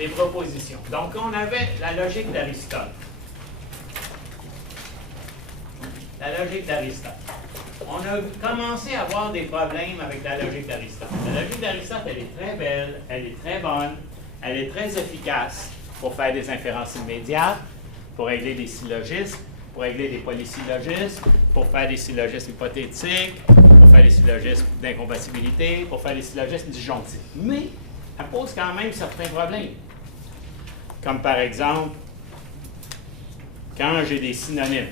des propositions. Donc, on avait la logique d'Aristote. La logique d'Aristote. On a commencé à avoir des problèmes avec la logique d'Aristote. La logique d'Aristote, elle est très belle, elle est très bonne, elle est très efficace pour faire des inférences immédiates, pour régler des syllogismes, pour régler des polysyllogismes, pour faire des syllogismes hypothétiques, pour faire des syllogismes d'incompatibilité, pour faire des syllogismes disjonctifs. Mais elle pose quand même certains problèmes. Comme par exemple, quand j'ai des synonymes,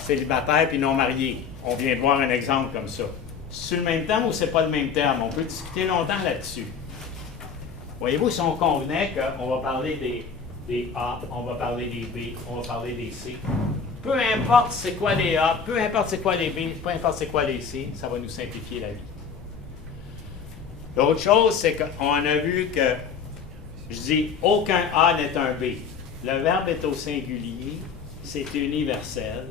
célibataire puis non marié, on vient de voir un exemple comme ça. C'est le même terme ou c'est pas le même terme? On peut discuter longtemps là-dessus. Voyez-vous, si on convenait qu'on va parler des A, on va parler des B, on va parler des C. Peu importe c'est quoi les A, peu importe c'est quoi les B, peu importe c'est quoi les C, ça va nous simplifier la vie. L'autre chose, c'est qu'on a vu que, je dis, aucun A n'est un B. Le verbe est au singulier, c'est universel.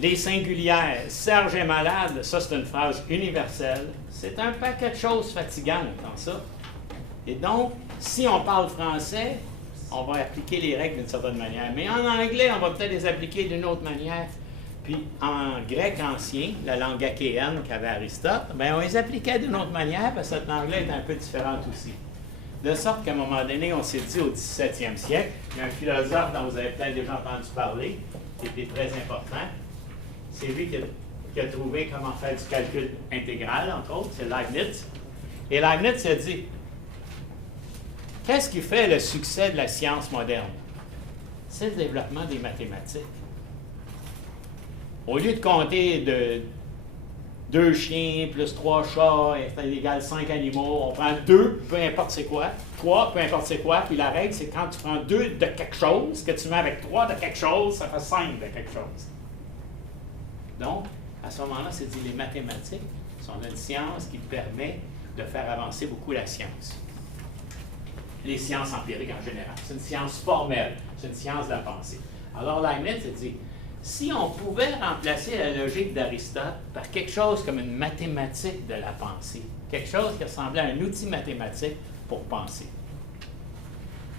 Les singulières, Serge est malade, ça c'est une phrase universelle. C'est un paquet de choses fatigantes dans ça. Et donc, si on parle français, on va appliquer les règles d'une certaine manière. Mais en anglais, on va peut-être les appliquer d'une autre manière. Puis en grec ancien, la langue achéenne qu'avait Aristote, bien, on les appliquait d'une autre manière parce que cette langue-là est un peu différente aussi. De sorte qu'à un moment donné, on s'est dit au 17e siècle, il y a un philosophe dont vous avez peut-être déjà entendu parler, qui était très important. C'est lui qui a trouvé comment faire du calcul intégral, entre autres, c'est Leibniz. Et Leibniz a dit, qu'est-ce qui fait le succès de la science moderne? C'est le développement des mathématiques. Au lieu de compter de 2 chiens plus 3 chats égale 5 animaux, on prend 2, peu importe c'est quoi, 3, peu importe c'est quoi, puis la règle, c'est quand tu prends 2 de quelque chose, que tu mets avec 3 de quelque chose, ça fait 5 de quelque chose. Donc, à ce moment-là, c'est dit les mathématiques sont une science qui permet de faire avancer beaucoup la science. Les sciences empiriques en général. C'est une science formelle, c'est une science de la pensée. Alors Leibniz a dit, si on pouvait remplacer la logique d'Aristote par quelque chose comme une mathématique de la pensée, quelque chose qui ressemblait à un outil mathématique pour penser.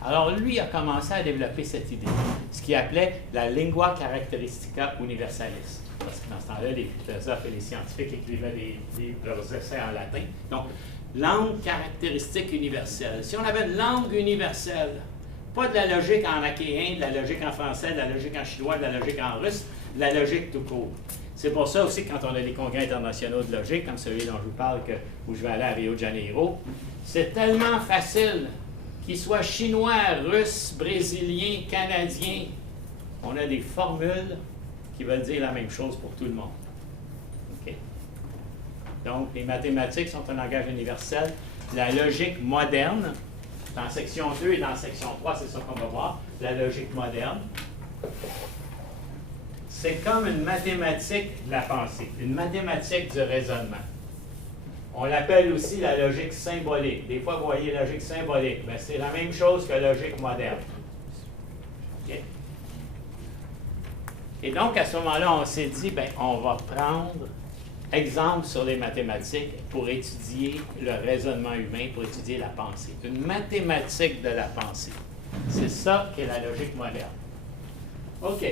Alors lui a commencé à développer cette idée, ce qu'il appelait la lingua characteristica universalis. Parce que dans ce temps-là, les philosophes et les scientifiques écrivaient leurs essais en latin. Donc, langue caractéristique universelle. Si on avait une langue universelle, pas de la logique en achéen, de la logique en français, de la logique en chinois, de la logique en russe, de la logique tout court. C'est pour ça aussi que quand on a des congrès internationaux de logique, comme celui dont je vous parle, où je vais aller à Rio de Janeiro, c'est tellement facile qu'ils soient chinois, russes, brésiliens, canadiens. On a des formules qui veulent dire la même chose pour tout le monde. Okay? Donc, les mathématiques sont un langage universel. La logique moderne, dans section 2 et dans section 3, c'est ça qu'on va voir, la logique moderne, c'est comme une mathématique de la pensée, une mathématique du raisonnement. On l'appelle aussi la logique symbolique. Des fois, vous voyez logique symbolique, mais c'est la même chose que logique moderne. Okay? Et donc, à ce moment-là, on s'est dit, bien, on va prendre exemple sur les mathématiques pour étudier le raisonnement humain, pour étudier la pensée. Une mathématique de la pensée. C'est ça qu'est la logique moderne. OK.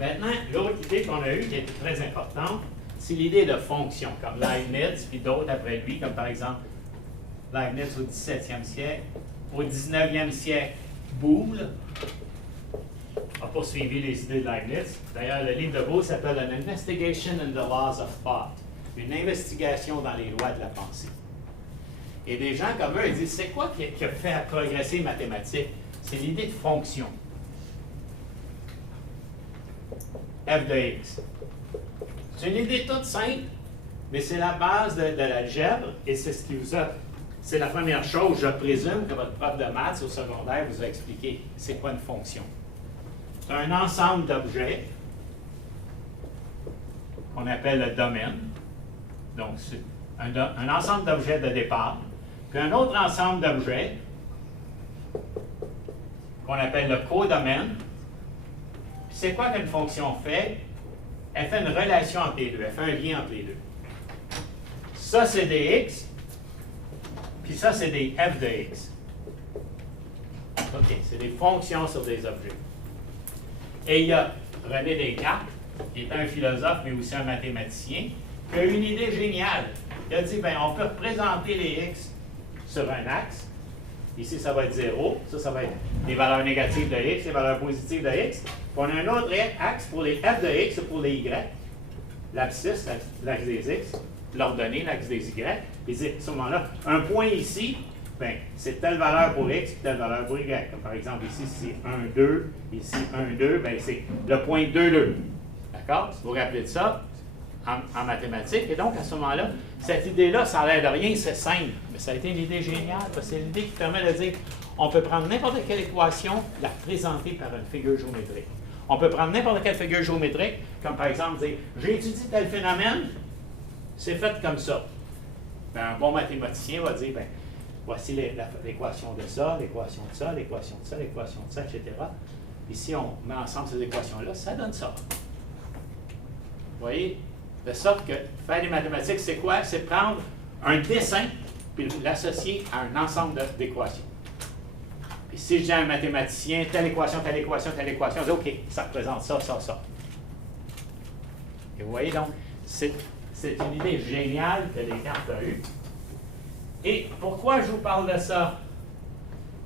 Maintenant, l'autre idée qu'on a eue, qui est très importante, c'est l'idée de fonction, comme Leibniz, puis d'autres après lui, comme par exemple Leibniz au 17e siècle. Au 19e siècle, Boole a poursuivi les idées de Leibniz. D'ailleurs, le livre de Boole s'appelle An Investigation in the Laws of Thought, une investigation dans les lois de la pensée. Et des gens comme eux, ils disent, c'est quoi qui a fait progresser les mathématiques? C'est l'idée de fonction. F de x. C'est une idée toute simple, mais c'est la base de l'algèbre, et c'est ce qui vous a... C'est la première chose, je présume, que votre prof de maths au secondaire vous a expliqué. C'est quoi une fonction? C'est un ensemble d'objets qu'on appelle le domaine. Donc, c'est un ensemble d'objets de départ. Puis un autre ensemble d'objets qu'on appelle le codomaine. Puis c'est quoi qu'une fonction fait? Elle fait une relation entre les deux. Elle fait un lien entre les deux. Ça, c'est dx. Puis ça, c'est des f de x. OK, c'est des fonctions sur des objets. Et il y a René Descartes, qui est un philosophe, mais aussi un mathématicien, qui a une idée géniale. Il a dit, bien, on peut représenter les x sur un axe. Ici, ça va être 0. Ça va être les valeurs négatives de x, les valeurs positives de x. Puis on a un autre axe pour les f de x et pour les y. L'abscisse, l'axe des x. L'ordonnée, l'axe des y. Puis à ce moment-là, un point ici, ben, c'est telle valeur pour x et telle valeur pour y. Comme par exemple, ici, c'est 1, 2. Ici, 1, 2. Ben, c'est le point 2, 2. D'accord? Vous vous rappelez de ça en mathématiques. Et donc, à ce moment-là, cette idée-là, ça a l'air de rien, c'est simple. Mais ça a été une idée géniale. C'est l'idée qui permet de dire on peut prendre n'importe quelle équation, la présenter par une figure géométrique. On peut prendre n'importe quelle figure géométrique, comme par exemple dire j'ai étudié tel phénomène, c'est fait comme ça. Ben, un bon mathématicien va dire ben, voici l'équation de ça, l'équation de ça, l'équation de ça, l'équation de ça, etc. Et si on met ensemble ces équations-là, ça donne ça. Vous voyez? De sorte que faire des mathématiques, c'est quoi? C'est prendre un dessin puis l'associer à un ensemble d'équations. Puis si je dis à un mathématicien, telle équation, telle équation, telle équation, je dis OK, ça représente ça, ça, ça. Et vous voyez donc, c'est une idée géniale que Descartes a eue. Et pourquoi je vous parle de ça?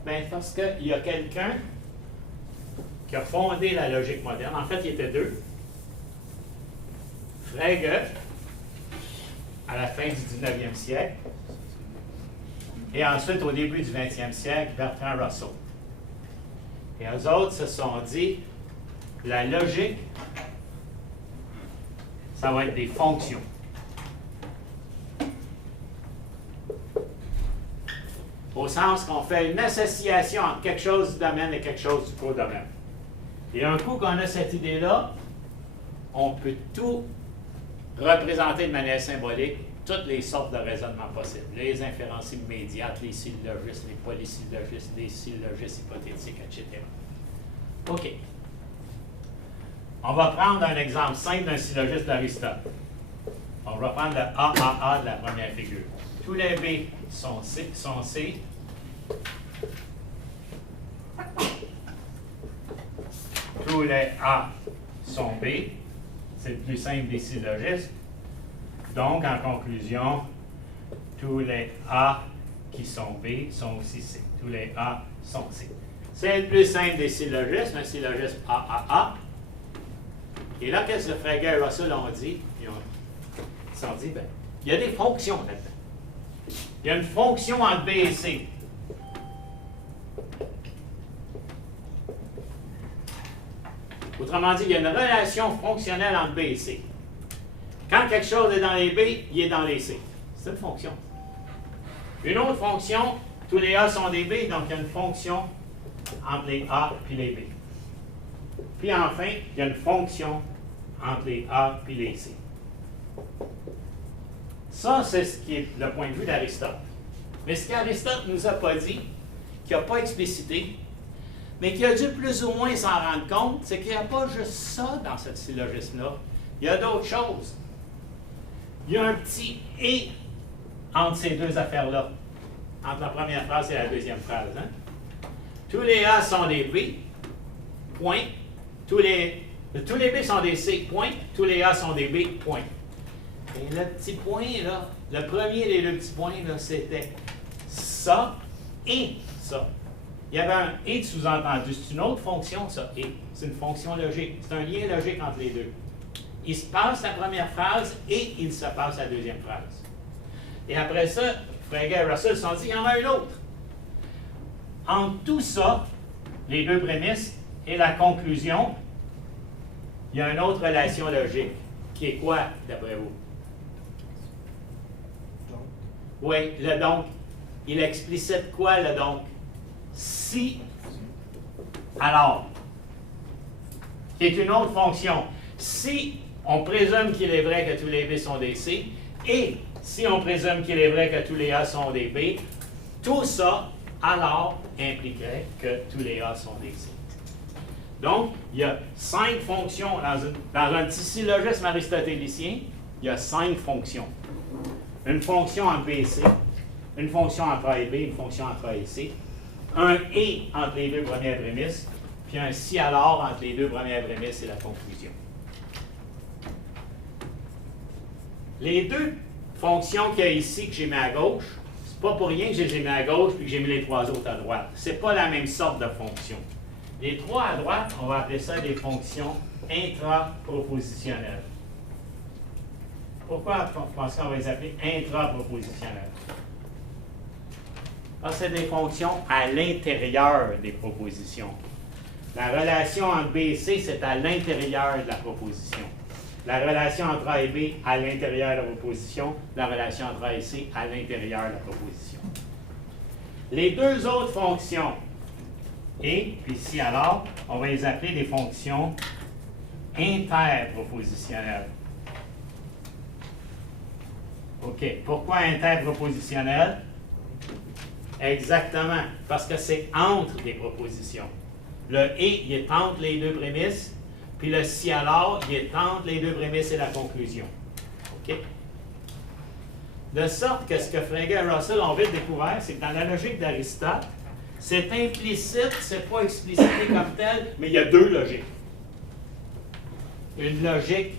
Bien, parce qu'il y a quelqu'un qui a fondé la logique moderne. En fait, il y était deux. Frege, à la fin du 19e siècle, et ensuite, au début du 20e siècle, Bertrand Russell. Et eux autres se sont dit, la logique, ça va être des fonctions. Au sens qu'on fait une association entre quelque chose du domaine et quelque chose du codomaine. Et un coup qu'on a cette idée-là, on peut tout représenter de manière symbolique toutes les sortes de raisonnements possibles. Les inférences immédiates, les syllogistes, les polysyllogistes, les syllogistes hypothétiques, etc. OK. On va prendre un exemple simple d'un syllogisme d'Aristote. On va prendre le AAA de la première figure. Tous les B sont C. Tous les A sont B. C'est le plus simple des syllogismes. Donc, en conclusion, tous les A qui sont B sont aussi C. Tous les A sont C. C'est le plus simple des syllogismes, un syllogisme AAA. Et là, qu'est-ce que Frege et Russell ont dit? Ils se sont dit, ben, il y a des fonctions là-dedans. Il y a une fonction entre B et C. Autrement dit, il y a une relation fonctionnelle entre B et C. Quand quelque chose est dans les B, il est dans les C. C'est une fonction. Une autre fonction, tous les A sont des B, donc il y a une fonction entre les A et les B. Puis enfin, il y a une fonction entre les A et les C. Ça, c'est ce qui est le point de vue d'Aristote. Mais ce qu'Aristote ne nous a pas dit, qu'il n'a pas explicité, mais qui a dû plus ou moins s'en rendre compte, c'est qu'il n'y a pas juste ça dans ce syllogisme-là. Il y a d'autres choses. Il y a un petit « et » entre ces deux affaires-là, entre la première phrase et la deuxième phrase. Hein? Tous les A sont des B, point. Tous les B sont des C, point. Tous les A sont des B, point. Et le petit point, là, le premier des deux petits points, là, c'était ça et ça. Il y avait un « et » sous-entendu. C'est une autre fonction, ça, « et ». C'est une fonction logique. C'est un lien logique entre les deux. Il se passe la première phrase et il se passe la deuxième phrase. Et après ça, Frege et Russell se sont dit, il y en a un autre. Entre tout ça, les deux prémices et la conclusion, il y a une autre relation logique. Qui est quoi, d'après vous? Oui, le donc. Il explicite quoi, le donc? Si, alors. Qui est une autre fonction. Si on présume qu'il est vrai que tous les B sont des C, et si on présume qu'il est vrai que tous les A sont des B, tout ça, alors, impliquerait que tous les A sont des C. Donc, il y a 5 fonctions. Dans un petit syllogisme aristotélicien, il y a 5 fonctions. Une fonction en B et C, une fonction entre A et B, une fonction entre A et C, un et entre les deux premières prémisses, puis un si alors entre les deux premières prémisses et la conclusion. Les deux fonctions qu'il y a ici que j'ai mis à gauche, c'est pas pour rien que je les ai mis à gauche puis que j'ai mis les trois autres à droite. C'est pas la même sorte de fonction. Les trois à droite, on va appeler ça des fonctions intrapropositionnelles. Pourquoi vous pensez qu'on va les appeler intrapropositionnelles? Parce que c'est des fonctions à l'intérieur des propositions. La relation entre B et C, c'est à l'intérieur de la proposition. La relation entre A et B à l'intérieur de la proposition. La relation entre A et C à l'intérieur de la proposition. Les deux autres fonctions, et puis ici alors, on va les appeler des fonctions interpropositionnelles. OK. Pourquoi interpropositionnelles? Exactement. Parce que c'est entre des propositions. Le « et », il est entre les deux prémisses, puis le « si alors », il est entre les deux prémisses et la conclusion. OK? De sorte que ce que Frege et Russell ont vite découvert, c'est que dans la logique d'Aristote, c'est implicite, c'est pas explicité comme tel, mais il y a deux logiques. Une logique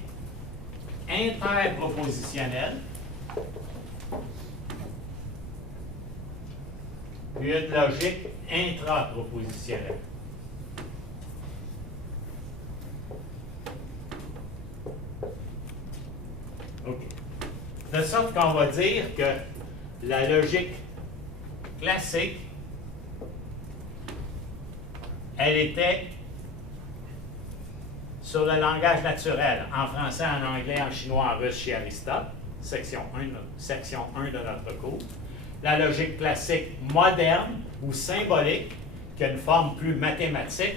interpropositionnelle, puis une logique intrapropositionnelle. OK. De sorte qu'on va dire que la logique classique, elle était sur le langage naturel, en français, en anglais, en chinois, en russe chez Aristote, section 1 de notre cours. La logique classique moderne ou symbolique, qui a une forme plus mathématique,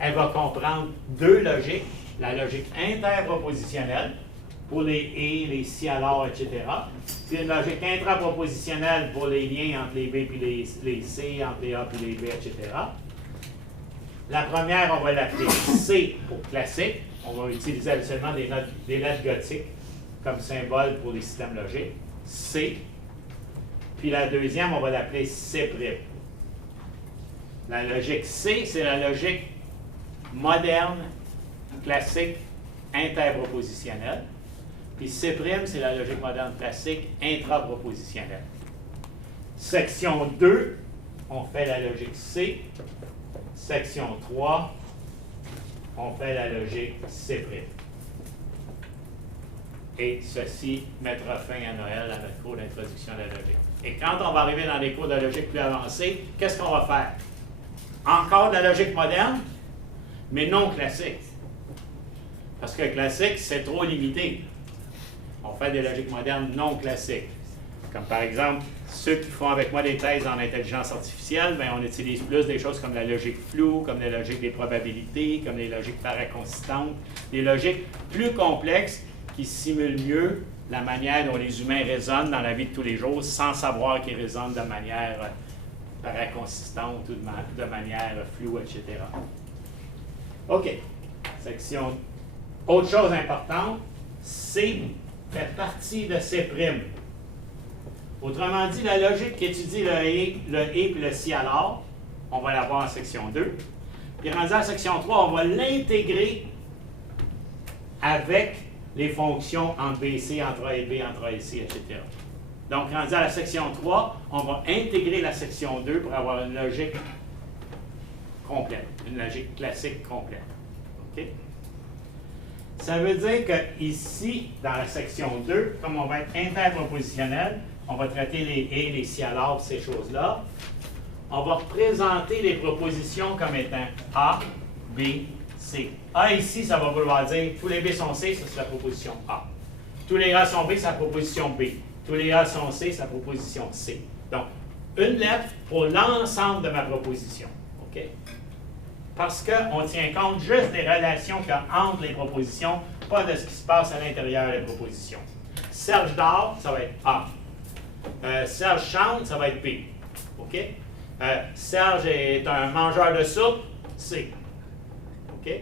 elle va comprendre deux logiques, la logique interpropositionnelle, pour les et, les si alors, etc. Puis une logique intrapropositionnelle pour les liens entre les B puis les C, entre les A puis les B, etc. La première, on va l'appeler C pour classique. On va utiliser seulement des lettres gothiques comme symbole pour les systèmes logiques. C. Puis la deuxième, on va l'appeler C'. La logique C, c'est la logique moderne, classique, interpropositionnelle. Puis C', c'est la logique moderne classique intrapropositionnelle. Section 2, on fait la logique C. Section 3, on fait la logique C'. Et ceci mettra fin à Noël à notre cours d'introduction à la logique. Et quand on va arriver dans des cours de logique plus avancés, qu'est-ce qu'on va faire? Encore de la logique moderne, mais non classique. Parce que classique, c'est trop limité. On fait des logiques modernes non classiques. Comme par exemple, ceux qui font avec moi des thèses en intelligence artificielle, bien, on utilise plus des choses comme la logique floue, comme la logique des probabilités, comme les logiques paraconsistantes, des logiques plus complexes qui simulent mieux la manière dont les humains raisonnent dans la vie de tous les jours sans savoir qu'ils raisonnent de manière paraconsistante ou de manière floue, etc. OK. Section. Autre chose importante, C fait partie de C'. Autrement dit, la logique qui étudie le et puis le si alors, on va l'avoir en section 2. Puis rendu à la section 3, on va l'intégrer avec les fonctions entre B et C, entre A et B, entre A et C, etc. Donc, rendu à la section 3, on va intégrer la section 2 pour avoir une logique complète, une logique classique complète. OK? Ça veut dire qu'ici, dans la section 2, comme on va être interpropositionnel, on va traiter les et, les si alors, ces choses-là. On va représenter les propositions comme étant A, B, C. A ici, ça va vouloir dire tous les B sont C, ça c'est la proposition A. Tous les A sont B, c'est la proposition B. Tous les A sont C, c'est la proposition C. Donc, une lettre pour l'ensemble de ma proposition. OK? Parce qu'on tient compte juste des relations qu'il y a entre les propositions, pas de ce qui se passe à l'intérieur des propositions. Serge dort, ça va être A. Serge chante, ça va être B. OK? Serge est un mangeur de soupe, C. OK?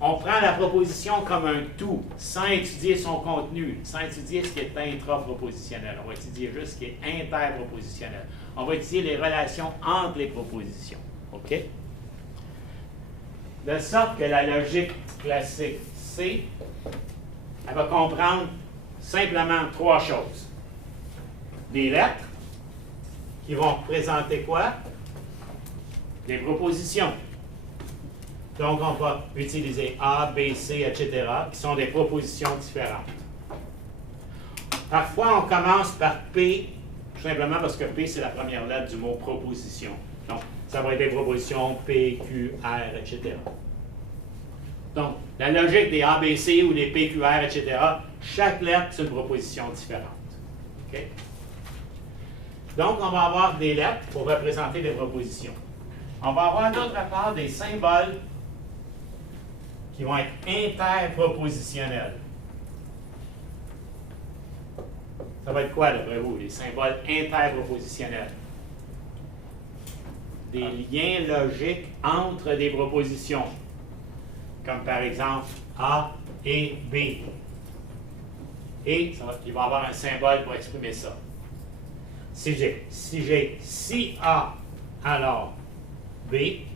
on prend la proposition comme un tout, sans étudier son contenu, sans étudier ce qui est intra-propositionnel. On va étudier juste ce qui est interpropositionnel. On va étudier les relations entre les propositions. OK? De sorte que la logique classique C, elle va comprendre simplement trois choses. Des lettres qui vont représenter quoi? Des propositions. Donc, on va utiliser A, B, C, etc., qui sont des propositions différentes. Parfois, on commence par P, tout simplement parce que P, c'est la première lettre du mot proposition. Donc, ça va être des propositions P, Q, R, etc. Donc, la logique des A, B, C ou des P, Q, R, etc., chaque lettre, c'est une proposition différente. OK? Donc, on va avoir des lettres pour représenter des propositions. On va avoir d'autre part des symboles qui vont être interpropositionnels. Ça va être quoi, d'après vous, les symboles interpropositionnels? Des liens logiques entre des propositions, comme par exemple A et B. Et il va y avoir un symbole pour exprimer ça. Si j'ai si A, alors B, il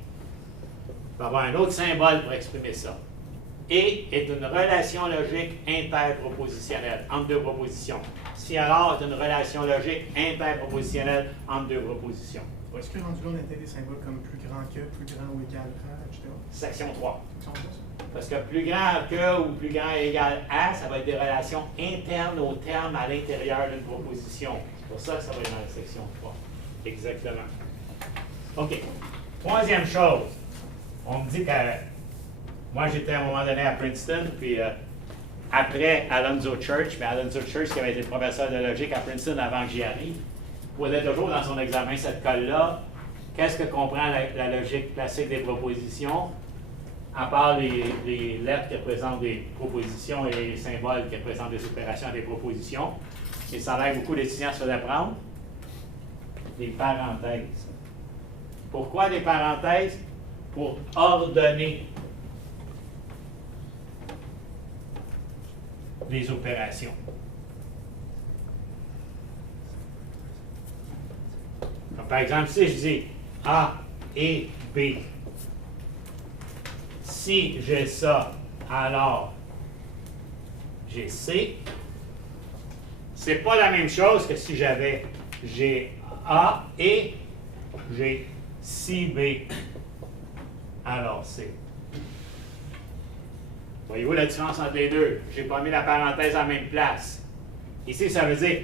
va y avoir un autre symbole pour exprimer ça. Et est une relation logique interpropositionnelle entre deux propositions. Si alors est une relation logique interpropositionnelle entre deux propositions. Est-ce que rendu là, on était des symboles comme plus grand que, plus grand ou égal à, etc.? Section 3. Section 3, ça? Parce que plus grand que ou plus grand égal à, ça va être des relations internes aux termes à l'intérieur d'une proposition. C'est pour ça que ça va être dans la section 3. Exactement. OK. Troisième chose. On me dit que moi, j'étais à un moment donné à Princeton, puis après Alonzo Church, mais Alonzo Church, qui avait été le professeur de logique à Princeton avant que j'y arrive, posait toujours dans son examen cette colle-là. Qu'est-ce que comprend la logique classique des propositions, à part les lettres qui représentent des propositions et les symboles qui représentent des opérations à des propositions. Et ça a l'air beaucoup d'étudiants se faisaient prendre. Des parenthèses. Pourquoi des parenthèses? Pour ordonner les opérations. Comme par exemple, si je dis A et B, si j'ai ça, alors j'ai C. C'est pas la même chose que si j'avais j'ai A et j'ai si B, alors C. Voyez-vous la différence entre les deux? Je n'ai pas mis la parenthèse en même place. Ici, ça veut dire,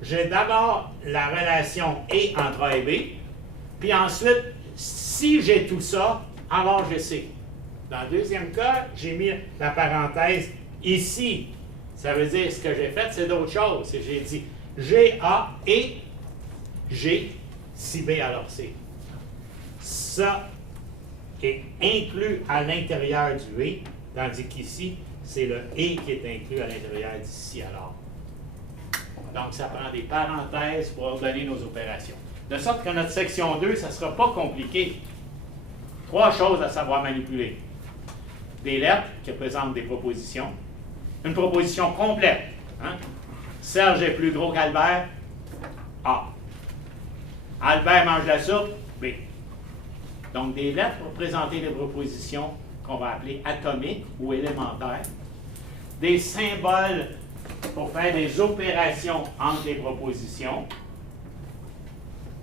j'ai d'abord la relation et entre A et B, puis ensuite, si j'ai tout ça, alors je sais. Dans le deuxième cas, j'ai mis la parenthèse ici. Ça veut dire, ce que j'ai fait, c'est d'autres choses. J'ai dit, j'ai A et j'ai si B, alors C. Ça est inclus à l'intérieur du et, tandis qu'ici, c'est le et qui est inclus à l'intérieur d'ici alors. Donc, ça prend des parenthèses pour ordonner nos opérations. De sorte que notre section 2, ça ne sera pas compliqué. Trois choses à savoir manipuler. Des lettres qui représentent des propositions. Une proposition complète. Hein? Serge est plus gros qu'Albert. A. Albert mange la soupe. B. Donc, des lettres pour présenter des propositions qu'on va appeler atomiques ou élémentaires. Des symboles pour faire des opérations entre les propositions,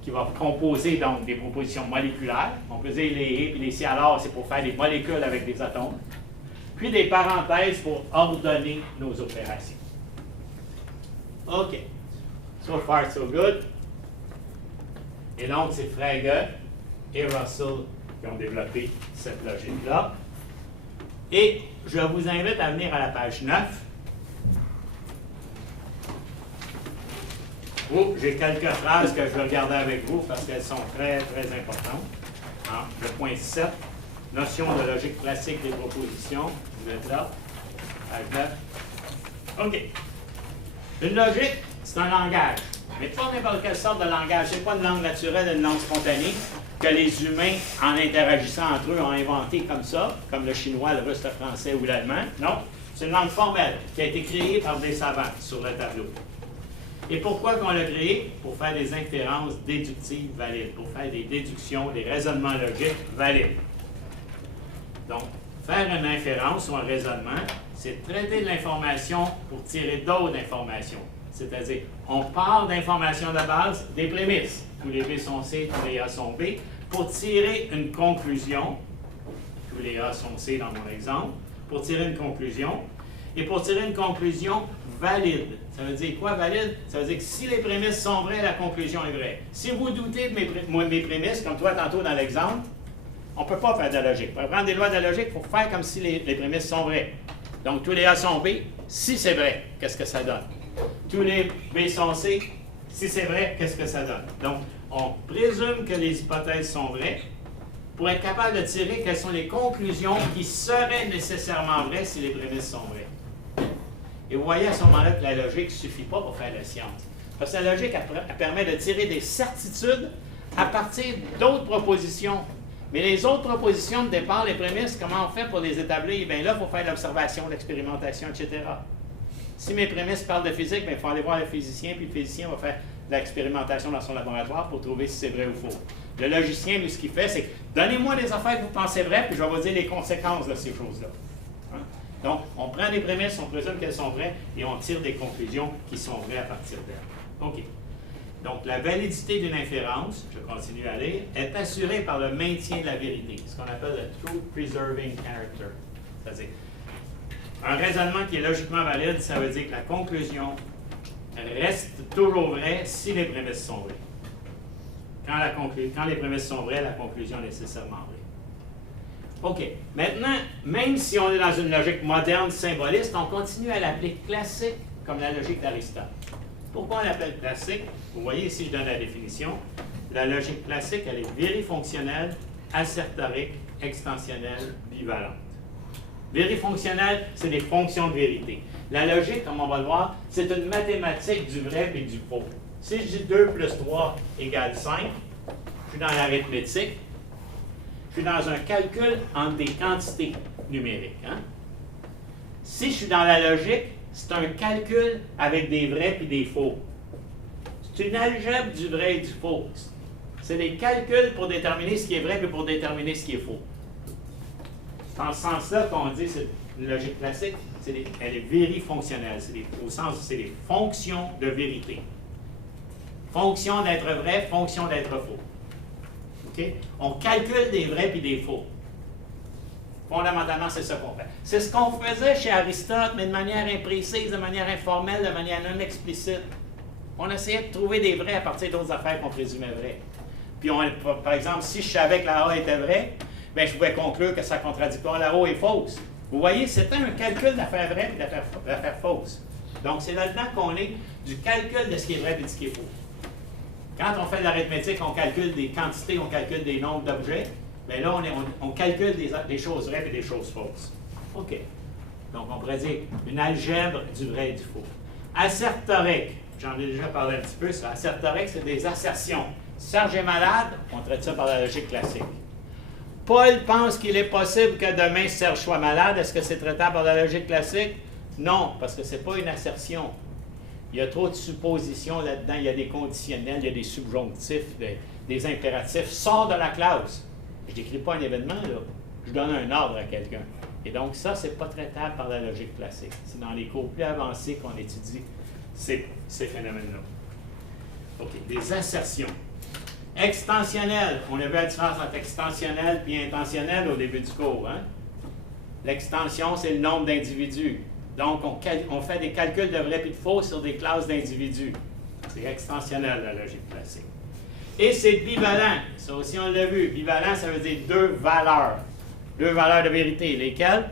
qui va composer donc des propositions moléculaires. On peut dire les et et les si alors, c'est pour faire des molécules avec des atomes. Puis des parenthèses pour ordonner nos opérations. OK. So far, so good. Et donc, c'est Frege et Russell qui ont développé cette logique-là. Et je vous invite à venir à la page 9. où j'ai quelques phrases que je vais regarder avec vous parce qu'elles sont très, très importantes. Alors, le point 7, notion de logique classique des propositions. Vous êtes là? Page 9. OK. Une logique, c'est un langage. Mais pas n'importe quelle sorte de langage. Ce n'est pas une langue naturelle, une langue spontanée. que les humains, en interagissant entre eux, ont inventé comme ça, comme le chinois, le russe, le français ou l'allemand. Non, c'est une langue formelle qui a été créée par des savants sur le tableau. Et pourquoi qu'on l'a créée? Pour faire des inférences déductives valides, pour faire des déductions, des raisonnements logiques valides. Donc, faire une inférence ou un raisonnement, c'est traiter de l'information pour tirer d'autres informations. C'est-à-dire, on part d'informations de base, des prémices. Tous les B sont C, tous les A sont B, pour tirer une conclusion. Tous les A sont C dans mon exemple. Pour tirer une conclusion. Et pour tirer une conclusion valide. Ça veut dire quoi, valide? Ça veut dire que si les prémices sont vraies, la conclusion est vraie. Si vous doutez de mes prémices, comme toi tantôt dans l'exemple, on ne peut pas faire de la logique. Pour prendre des lois de la logique, il faut faire comme si les prémices sont vraies. Donc, tous les A sont B. Si c'est vrai, qu'est-ce que ça donne? Tous les B sont C. Si c'est vrai, qu'est-ce que ça donne? Donc, on présume que les hypothèses sont vraies pour être capable de tirer quelles sont les conclusions qui seraient nécessairement vraies si les prémices sont vraies. Et vous voyez à ce moment-là que la logique ne suffit pas pour faire la science. Parce que la logique, elle permet de tirer des certitudes à partir d'autres propositions. Mais les autres propositions de départ, les prémices, comment on fait pour les établir? Bien là, il faut faire de l'observation, de l'expérimentation, etc. Si mes prémices parlent de physique, bien, il faut aller voir le physicien, puis le physicien va faire de l'expérimentation dans son laboratoire pour trouver si c'est vrai ou faux. Le logicien, lui, ce qu'il fait, c'est donnez-moi des affaires que vous pensez vraies, puis je vais vous dire les conséquences de ces choses-là. Hein? Donc, on prend des prémices, on présume qu'elles sont vraies, et on tire des conclusions qui sont vraies à partir d'elles. OK. Donc, la validité d'une inférence, je continue à lire, est assurée par le maintien de la vérité, ce qu'on appelle le truth preserving character. C'est-à-dire, un raisonnement qui est logiquement valide, ça veut dire que la conclusion reste toujours vraie si les prémices sont vraies. Quand les prémices sont vraies, la conclusion est nécessairement vraie. OK. Maintenant, même si on est dans une logique moderne symboliste, on continue à l'appeler classique, comme la logique d'Aristote. Pourquoi on l'appelle classique? Vous voyez ici, je donne la définition. La logique classique, elle est vérifonctionnelle, assertorique, extensionnelle, bivalente. Vérifonctionnelle, c'est des fonctions de vérité. La logique, comme on va le voir, c'est une mathématique du vrai et du faux. Si je dis 2 plus 3 égale 5, je suis dans l'arithmétique, je suis dans un calcul entre des quantités numériques. Hein? Si je suis dans la logique, c'est un calcul avec des vrais et des faux. C'est une algèbre du vrai et du faux. C'est des calculs pour déterminer ce qui est vrai et pour déterminer ce qui est faux. C'est dans ce sens-là qu'on dit c'est une logique classique, elle est vérifonctionnelle, au sens où c'est des fonctions de vérité. Fonction d'être vrai, fonction d'être faux. Okay? On calcule des vrais et des faux. Fondamentalement, c'est ça qu'on fait. C'est ce qu'on faisait chez Aristote, mais de manière imprécise, de manière informelle, de manière non explicite. On essayait de trouver des vrais à partir d'autres affaires qu'on présumait vraies. Puis, par exemple, si je savais que la A était vraie, bien, je pouvais conclure que sa contradictoire, la A est fausse. Vous voyez, c'était un calcul d'affaires vraies et d'affaires fausses. Donc, c'est là-dedans qu'on est du calcul de ce qui est vrai et de ce qui est faux. Quand on fait de l'arithmétique, on calcule des quantités, on calcule des nombres d'objets. Bien là, on calcule des choses vraies et des choses fausses. OK. Donc, on pourrait dire une algèbre du vrai et du faux. Assertorique, j'en ai déjà parlé un petit peu, ça. Assertorique, c'est des assertions. Serge est malade, on traite ça par la logique classique. Paul pense qu'il est possible que demain Serge soit malade. Est-ce que c'est traitable par la logique classique? Non, parce que ce n'est pas une assertion. Il y a trop de suppositions là-dedans. Il y a des conditionnels, il y a des subjonctifs, des impératifs. Sors de la classe. Je ne décris pas un événement, là. Je donne un ordre à quelqu'un. Et donc, ça, ce n'est pas traitable par la logique classique. C'est dans les cours plus avancés qu'on étudie ces phénomènes-là. OK. Des assertions. Extensionnel. On a vu la différence entre extensionnel et intentionnel au début du cours. Hein? L'extension, c'est le nombre d'individus. Donc, on fait des calculs de vrai et de faux sur des classes d'individus. C'est extensionnel, la logique classique. Et c'est bivalent. Ça aussi, on l'a vu. Bivalent, ça veut dire deux valeurs. Deux valeurs de vérité. Lesquelles?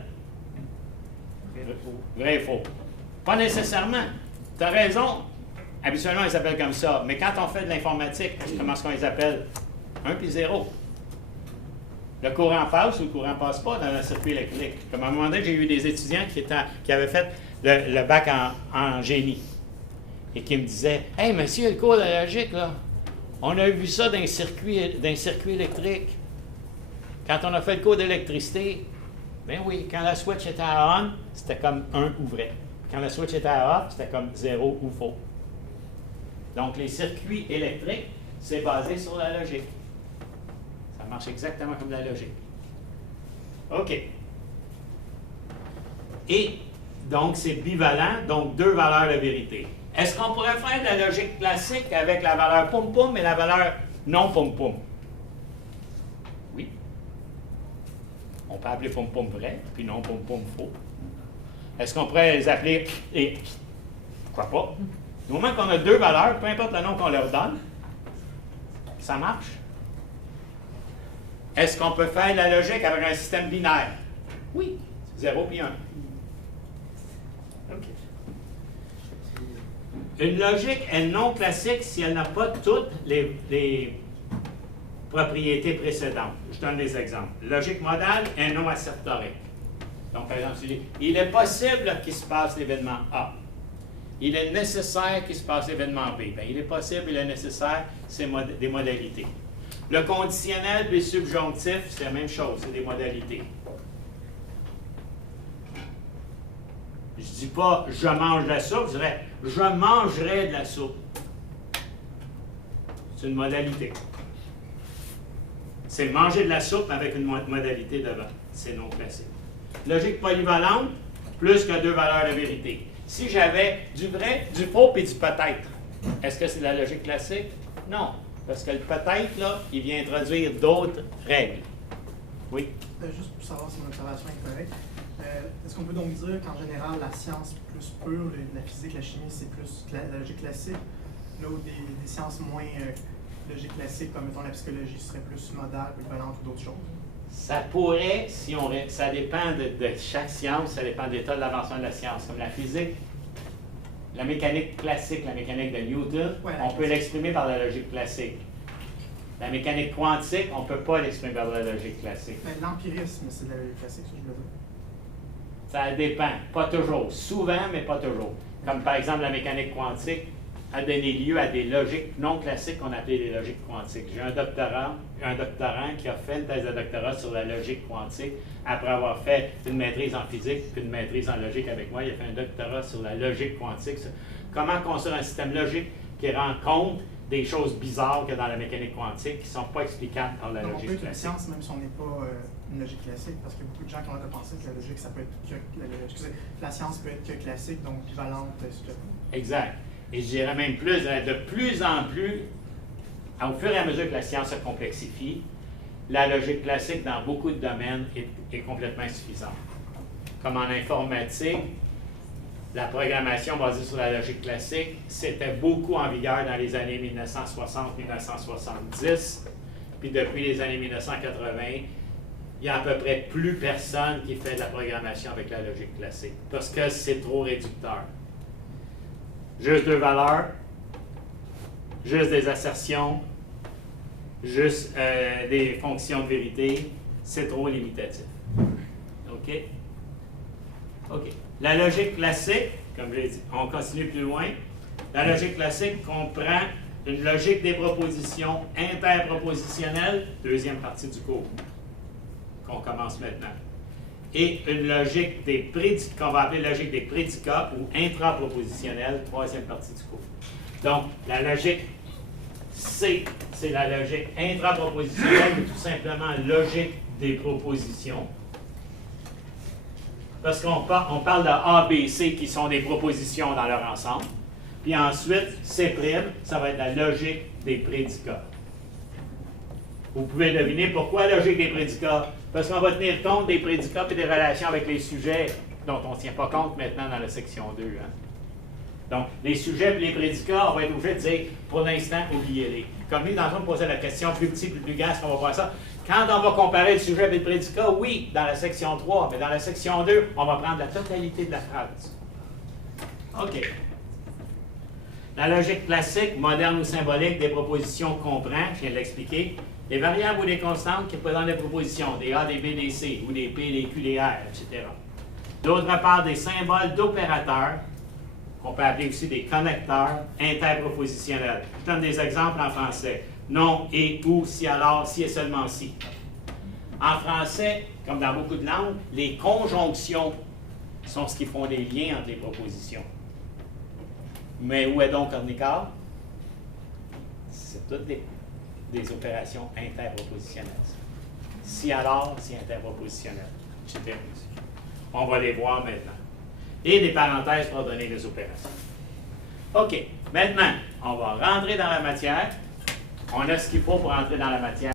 Vrai et faux. Pas nécessairement. Tu as raison. Habituellement, ils s'appellent comme ça. Mais quand on fait de l'informatique, comment est-ce qu'on les appelle? 1 puis 0. Le courant passe ou le courant ne passe pas dans un circuit électrique. Comme à un moment donné, j'ai eu des étudiants qui avaient fait le bac en génie et qui me disaient « Hey, monsieur, le cours de la logique, là, On a vu ça d'un circuit électrique. Quand on a fait le cours d'électricité, ben oui, quand la switch était à on, c'était comme 1 ou vrai. Quand la switch était à off, c'était comme 0 ou faux. Donc, les circuits électriques, c'est basé sur la logique. Ça marche exactement comme la logique. OK. Et donc, c'est bivalent, donc 2 valeurs de vérité. Est-ce qu'on pourrait faire de la logique classique avec la valeur pum-pum et la valeur non pum-pum? Oui. On peut appeler pum-pum vrai, puis non pum-pum faux. Est-ce qu'on pourrait les appeler et pourquoi pas? Du moment qu'on a 2 valeurs, peu importe le nom qu'on leur donne, ça marche. Est-ce qu'on peut faire de la logique avec un système binaire? Oui. 0 puis 1. OK. Une logique est non classique si elle n'a pas toutes les propriétés précédentes. Je donne des exemples. Logique modale est non assertorique. Donc, par exemple, il est possible qu'il se passe l'événement A. Il est nécessaire qu'il se passe l'événement B. Bien, il est possible, il est nécessaire, c'est des modalités. Le conditionnel puis le subjonctif, c'est la même chose, c'est des modalités. Je ne dis pas « je mange de la soupe », je dirais « je mangerai de la soupe ». C'est une modalité. C'est manger de la soupe avec une modalité devant. C'est non classique. Logique polyvalente, plus que 2 valeurs de vérité. Si j'avais du vrai, du faux et du peut-être, est-ce que c'est de la logique classique? Non. Parce que le peut-être, là, il vient introduire d'autres règles. Oui? Juste pour savoir si mon observation est correcte, est-ce qu'on peut donc dire qu'en général, la science plus pure, la physique, la chimie, c'est plus la logique classique, là où des sciences moins logique classique, comme mettons la psychologie, serait plus modale, polyvalente ou d'autres choses? Ça pourrait, si on, ça dépend de chaque science, ça dépend de l'état de l'avancement de la science. Comme la physique, la mécanique classique, la mécanique de Newton, ouais, on peut l'exprimer par la logique classique. La mécanique quantique, on ne peut pas l'exprimer par la logique classique. L'empirisme, c'est de la logique classique, ça je veux dire. Ça dépend, pas toujours. Souvent, mais pas toujours. Comme par exemple la mécanique quantique a donné lieu à des logiques non classiques qu'on appelait des logiques quantiques. J'ai un doctorant qui a fait une thèse de doctorat sur la logique quantique après avoir fait une maîtrise en physique puis une maîtrise en logique avec moi. Il a fait un doctorat sur la logique quantique. Comment construire un système logique qui rend compte des choses bizarres qu'il y a dans la mécanique quantique qui ne sont pas explicables par la logique classique. On peut être une science même si on n'est pas une logique classique, parce qu'il y a beaucoup de gens qui ont pensé que la logique, ça peut être que la science peut être que classique, donc bivalente. Exact. Et je dirais même plus, de plus en plus, au fur et à mesure que la science se complexifie, la logique classique dans beaucoup de domaines est complètement suffisante. Comme en informatique, la programmation basée sur la logique classique, c'était beaucoup en vigueur dans les années 1960-1970, puis depuis les années 1980, il n'y a à peu près plus personne qui fait de la programmation avec la logique classique, parce que c'est trop réducteur. Juste 2 valeurs, juste des assertions, juste des fonctions de vérité, c'est trop limitatif. OK? OK. La logique classique, comme je l'ai dit, on continue plus loin. La logique classique comprend une logique des propositions interpropositionnelles, deuxième partie du cours, qu'on commence maintenant. Et une logique des prédicats, qu'on va appeler logique des prédicats ou intrapropositionnelle, troisième partie du cours. Donc, la logique C, c'est la logique intrapropositionnelle, ou tout simplement logique des propositions. Parce qu'on parle de A, B, C qui sont des propositions dans leur ensemble. Puis ensuite, C', ça va être la logique des prédicats. Vous pouvez deviner pourquoi la logique des prédicats. Parce qu'on va tenir compte des prédicats et des relations avec les sujets dont on ne tient pas compte maintenant dans la section 2. Hein. Donc, les sujets et les prédicats, on va être obligé de dire, pour l'instant, oubliez-les. Comme lui, dans le fond, posait la question plus petit, plus grand, est-ce qu'on va voir ça? Quand on va comparer le sujet et le prédicat, oui, dans la section 3, mais dans la section 2, on va prendre la totalité de la phrase. OK. La logique classique, moderne ou symbolique, des propositions comprend, je viens de l'expliquer, des variables ou des constantes qui présentent des propositions, des A, des B, des C, ou des P, des Q, des R, etc. D'autre part, des symboles d'opérateurs, qu'on peut appeler aussi des connecteurs interpropositionnels. Je donne des exemples en français. non, et, ou, si alors, si et seulement si. En français, comme dans beaucoup de langues, les conjonctions sont ce qui font les liens entre les propositions. Mais où est donc Cornicard? C'est toutes des opérations interpropositionnelles. Si alors, si interpropositionnel, etc. On va les voir maintenant. Et des parenthèses pour donner les opérations. OK. Maintenant, on va rentrer dans la matière. On a ce qu'il faut pour entrer dans la matière.